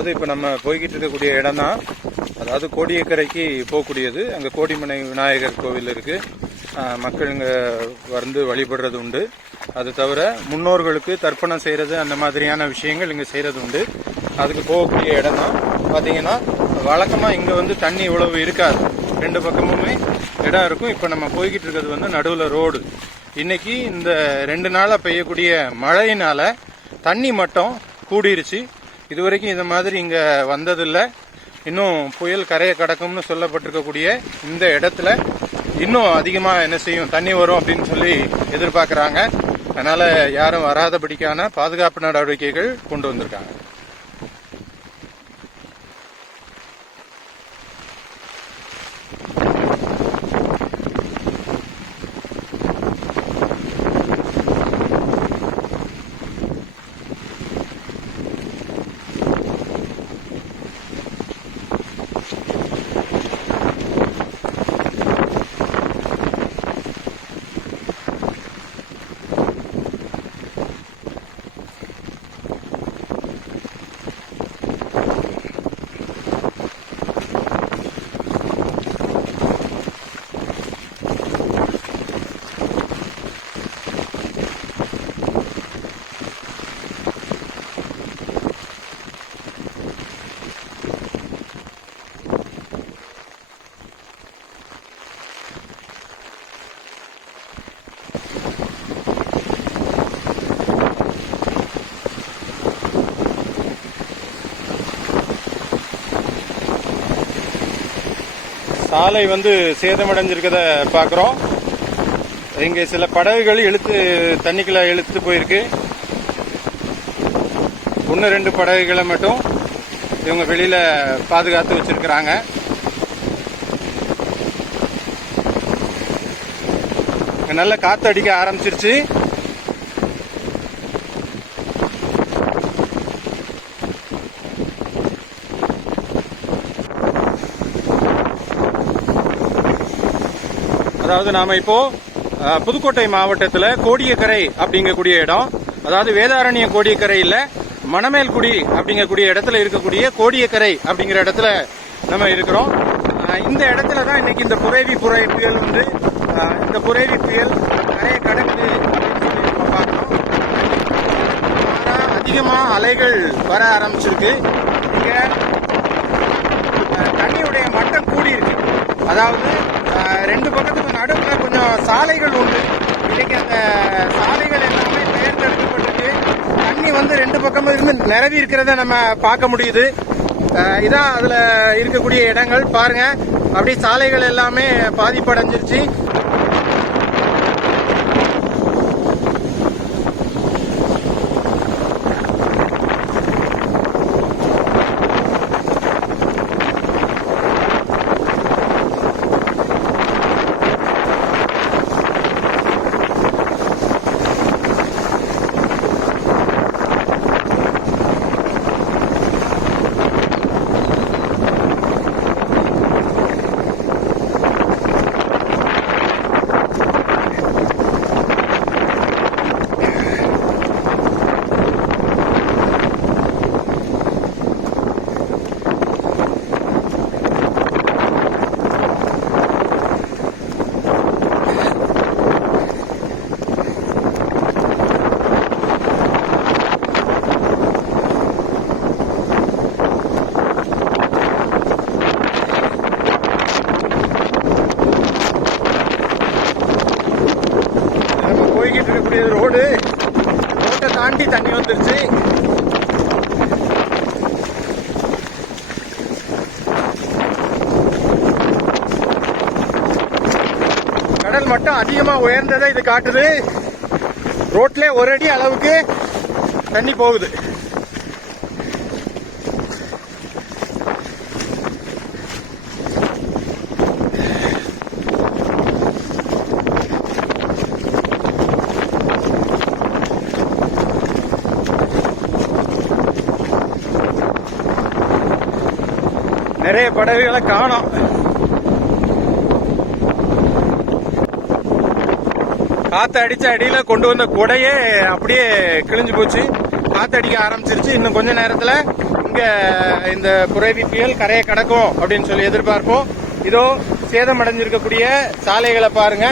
அதாவது இப்போ நம்ம போய்கிட்டு இருக்கக்கூடிய இடம் தான், அதாவது கோடியக்கரைக்கு போகக்கூடியது. அங்கே கோடிமனை விநாயகர் கோவில் இருக்கு. மக்கள் இங்கே வந்து வழிபடுறது உண்டு. அது தவிர முன்னோர்களுக்கு தர்ப்பணம் செய்யறது அந்த மாதிரியான விஷயங்கள் இங்கே செய்யறது உண்டு. அதுக்கு போகக்கூடிய இடம் தான். பார்த்தீங்கன்னா வழக்கமாக இங்கே வந்து தண்ணி இவ்வளவு இருக்காது, ரெண்டு பக்கமுமே இடம் இருக்கும். இப்போ நம்ம போய்கிட்டு இருக்கிறது வந்து நடுவில் ரோடு. இன்னைக்கு இந்த 2 நாளாக பெய்யக்கூடிய மழையினால தண்ணி மட்டம் கூடிருச்சு. இதுவரைக்கும் இந்த மாதிரி இங்கே வந்ததில்லை. இன்னும் புயல் கரையை கடக்கும்னு சொல்லப்பட்டிருக்கக்கூடிய இந்த இடத்துல இன்னும் அதிகமாக என்ன செய்யும், தண்ணி வரும் அப்படின்னு சொல்லி எதிர்பார்க்குறாங்க. அதனால யாரும் வராதபடிக்கான பாதுகாப்பு நடவடிக்கைகள் கொண்டு வந்திருக்காங்க. சாலை வந்து சேதமடைஞ்சிருக்கத பாக்குறோம். இங்க சில படகுகள் தண்ணிக்குள்ள இழுத்து போயிருக்கு. 1-2 படகுகளை மட்டும் இவங்க வெளியில பாதுகாத்து வச்சிருக்கிறாங்க. நல்ல காத்து அடிக்க ஆரம்பிச்சிருச்சு. அதாவது நாம இப்போ புதுக்கோட்டை மாவட்டத்தில் கோடியக்கரை அப்படிங்கக்கூடிய இடம், அதாவது வேதாரண்ய கோடியக்கரை இல்ல, மணமேல்குடி அப்படிங்கக்கூடிய இடத்துல இருக்கக்கூடிய கோடியக்கரை அப்படிங்கிற இடத்துல நம்ம இருக்கிறோம். இந்த இடத்துல தான் இன்னைக்கு இந்த புரேவி புயல் வந்து இந்த புரேவி புயல் நிறைய கடக்குது அப்படின்னு சொல்லி நம்ம பார்க்கிறோம். அதிகமா அலைகள் வர ஆரம்பிச்சிருக்கு. இங்க தண்ணியுடைய மட்டம் கூடி இருக்கு. அதாவது 2 பக்கத்துக்கு நடுவில் கொஞ்சம் சாலைகள் உண்டு. இன்னைக்கு அந்த சாலைகள் எல்லாமே பெயர்ந்தெடுக்கப்பட்டிருக்கு. தண்ணி வந்து 2 பக்கமும் இருந்து நிரவி இருக்கிறத நம்ம பார்க்க முடியுது. இதான் அதுல இருக்கக்கூடிய இடங்கள் பாருங்க. அப்படி சாலைகள் எல்லாமே பாதிப்படைஞ்சிருச்சு. ரோட்டை தாண்டி தண்ணி வந்துருச்சு. கடல் மட்டம் அதிகமா உயர்ந்ததை இது காட்டுது. ரோட்ல 1 அடி அளவுக்கு தண்ணி போகுது. நிறைய படகுகளை காணோம். காத்து அடிச்ச அடியில கொண்டு வந்த கொடையே அப்படியே கிழிஞ்சு போச்சு. காத்து அடிக்க ஆரம்பிச்சிருச்சு. இன்னும் கொஞ்ச நேரத்துல இங்க இந்த புரவி புயல் கரையை கடக்கும் அப்படின்னு சொல்லி எதிர்பார்ப்போம். இதோ சேதமடைஞ்சிருக்கக்கூடிய சாலைகளை பாருங்க.